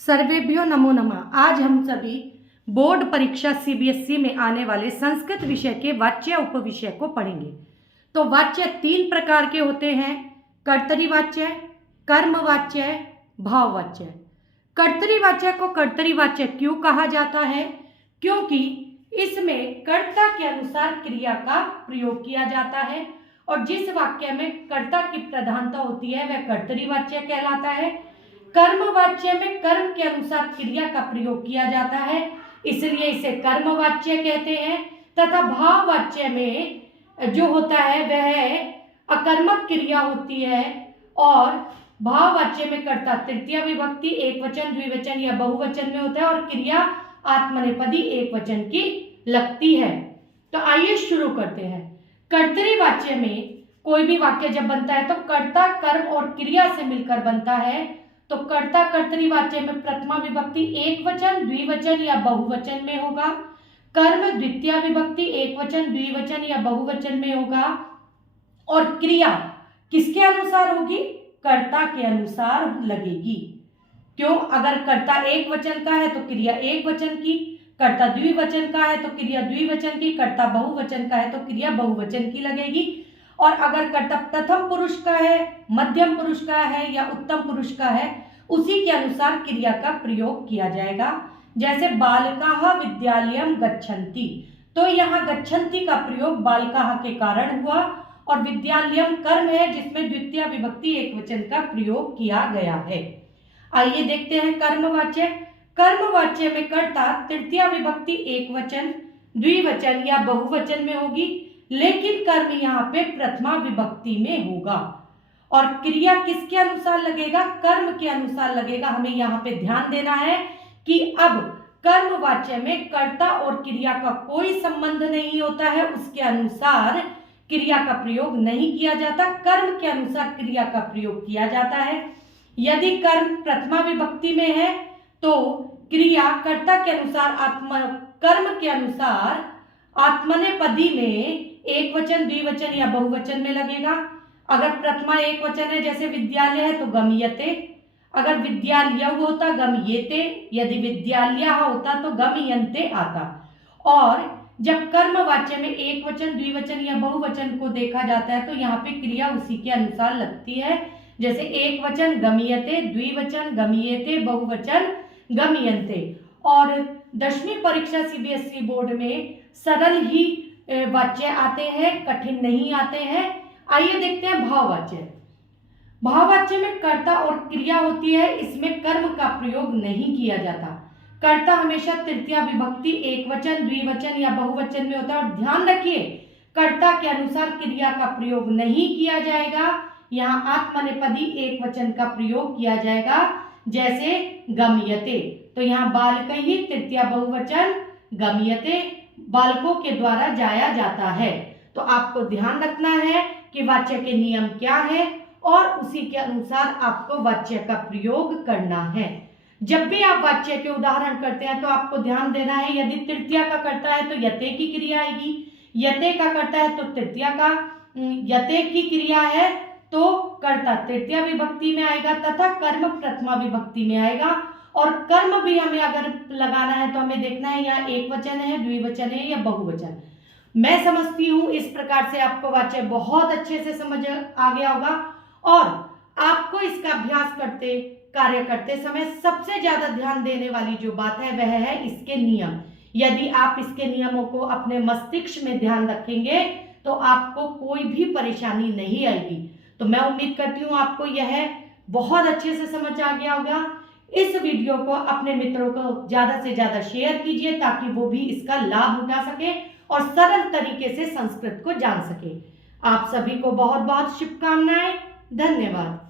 सर्वेभ्यो नमो नमः। आज हम सभी बोर्ड परीक्षा सीबीएसई में आने वाले संस्कृत विषय के वाच्य उपविषय को पढ़ेंगे। तो वाच्य तीन प्रकार के होते हैं: कर्तरी वाच्य, कर्म वाच्य, भाव वाच्य। कर्तरी वाच्य को कर्तरी वाच्य क्यों कहा जाता है? क्योंकि इसमें कर्ता के अनुसार क्रिया का प्रयोग किया जाता है और जिस वाक्य में कर्ता की प्रधानता होती है वह कर्तरी वाच्य कहलाता है। कर्म वाच्य में कर्म के अनुसार क्रिया का प्रयोग किया जाता है, इसलिए इसे कर्म वाच्य कहते हैं। तथा भाव वाच्य में जो होता है वह अकर्मक क्रिया होती है और भाव वाच्य में कर्ता तृतीय विभक्ति, एक वचन, द्विवचन या बहुवचन में होता है और क्रिया आत्मनेपदी एक वचन की लगती है। तो आइए शुरू करते हैं। कर्तरी वाच्य में कोई भी वाक्य जब बनता है तो कर्ता, कर्म और क्रिया से मिलकर बनता है। तो कर्ता कर्तरी वाच्य में प्रथमा विभक्ति एक वचन, द्विवचन या बहुवचन में होगा। कर्म द्वितीय विभक्ति एक वचन, द्विवचन या बहुवचन में होगा। और क्रिया किसके अनुसार होगी? कर्ता के अनुसार लगेगी। क्यों? अगर कर्ता एक वचन का है तो क्रिया एक वचन की, कर्ता द्विवचन का है तो क्रिया द्विवचन की, कर्ता बहुवचन का है तो क्रिया बहुवचन की लगेगी। और अगर कर्ता प्रथम पुरुष का है, मध्यम पुरुष का है या उत्तम पुरुष का है, उसी के अनुसार क्रिया का प्रयोग किया जाएगा। जैसे बालकाः विद्यालयं गच्छन्ति, तो यहाँ गच्छन्ति का प्रयोग बालकाः के कारण हुआ और विद्यालयम कर्म है जिसमें द्वितीय विभक्ति एक वचन का प्रयोग किया गया है। आइए देखते हैं कर्मवाच्य। कर्मवाच्य में कर्ता तृतीय विभक्ति एक वचन, द्विवचन या बहुवचन में होगी, लेकिन कर्म यहाँ पे प्रथमा विभक्ति में होगा। और क्रिया किसके अनुसार लगेगा? कर्म के अनुसार लगेगा। हमें यहाँ पे ध्यान देना है कि अब कर्मवाच्य में कर्ता और क्रिया का कोई संबंध नहीं होता है, उसके अनुसार क्रिया का प्रयोग नहीं किया जाता, कर्म के अनुसार क्रिया का प्रयोग किया जाता है। यदि कर्म प्रथमा विभक्ति में है तो क्रिया कर्ता के अनुसार कर्म के अनुसार आत्मनेपदी में एक वचन, द्विवचन या बहुवचन में लगेगा। अगर प्रथमा एक वचन है जैसे विद्यालय है तो गमयते, अगर विद्यालय होता गमयेते, यदि विद्यालयः होता तो गमयन्ते आता। और जब कर्मवाच्य में एक वचन, द्विवचन या बहुवचन को देखा जाता है तो यहाँ पे क्रिया उसी के अनुसार लगती है। जैसे एक वचन गमयते, द्विवचन गमयेते, बहुवचन गमयन्ते। और 10वीं परीक्षा सीबीएसई बोर्ड में सरल ही वाच्य आते हैं, कठिन नहीं आते हैं। आइए देखते हैं भाववाच्य। भाववाच्य में कर्ता और क्रिया होती है, इसमें कर्म का प्रयोग नहीं किया जाता। कर्ता हमेशा तृतीय विभक्ति एक वचन, द्विवचन या बहुवचन में होता है। और ध्यान रखिए, कर्ता के अनुसार क्रिया का प्रयोग नहीं किया जाएगा, यहाँ आत्मनेपदी एक वचन का प्रयोग किया जाएगा। जैसे गमयते, तो यहाँ बालकैः तृतीय बहुवचन, गमयते बालकों के द्वारा जाया जाता है। तो आपको ध्यान रखना है कि वाच्य के नियम क्या है और उसी के अनुसार आपको वाच्य का प्रयोग करना है। जब भी आप वाच्य के उदाहरण करते हैं तो आपको ध्यान देना है, यदि तृतीया का करता है तो यते की क्रिया आएगी, यते का करता है तो तृतीया का, यते की क्रिया है तो कर्ता तृतीय विभक्ति में आएगा तथा कर्म प्रथमा विभक्ति में आएगा। और कर्म भी हमें अगर लगाना है तो हमें देखना है यहाँ एक वचन है, द्विवचन है या बहुवचन। मैं समझती हूँ इस प्रकार से आपको वाच्य बहुत अच्छे से समझ आ गया होगा। और आपको इसका अभ्यास करते, कार्य करते समय सबसे ज्यादा ध्यान देने वाली जो बात है वह है इसके नियम। यदि आप इसके नियमों को अपने मस्तिष्क में ध्यान रखेंगे तो आपको कोई भी परेशानी नहीं आएगी। तो मैं उम्मीद करती हूँ आपको यह बहुत अच्छे से समझ आ गया होगा। इस वीडियो को अपने मित्रों को ज्यादा से ज्यादा शेयर कीजिए ताकि वो भी इसका लाभ उठा सके और सरल तरीके से संस्कृत को जान सके। आप सभी को बहुत बहुत शुभकामनाएं। धन्यवाद।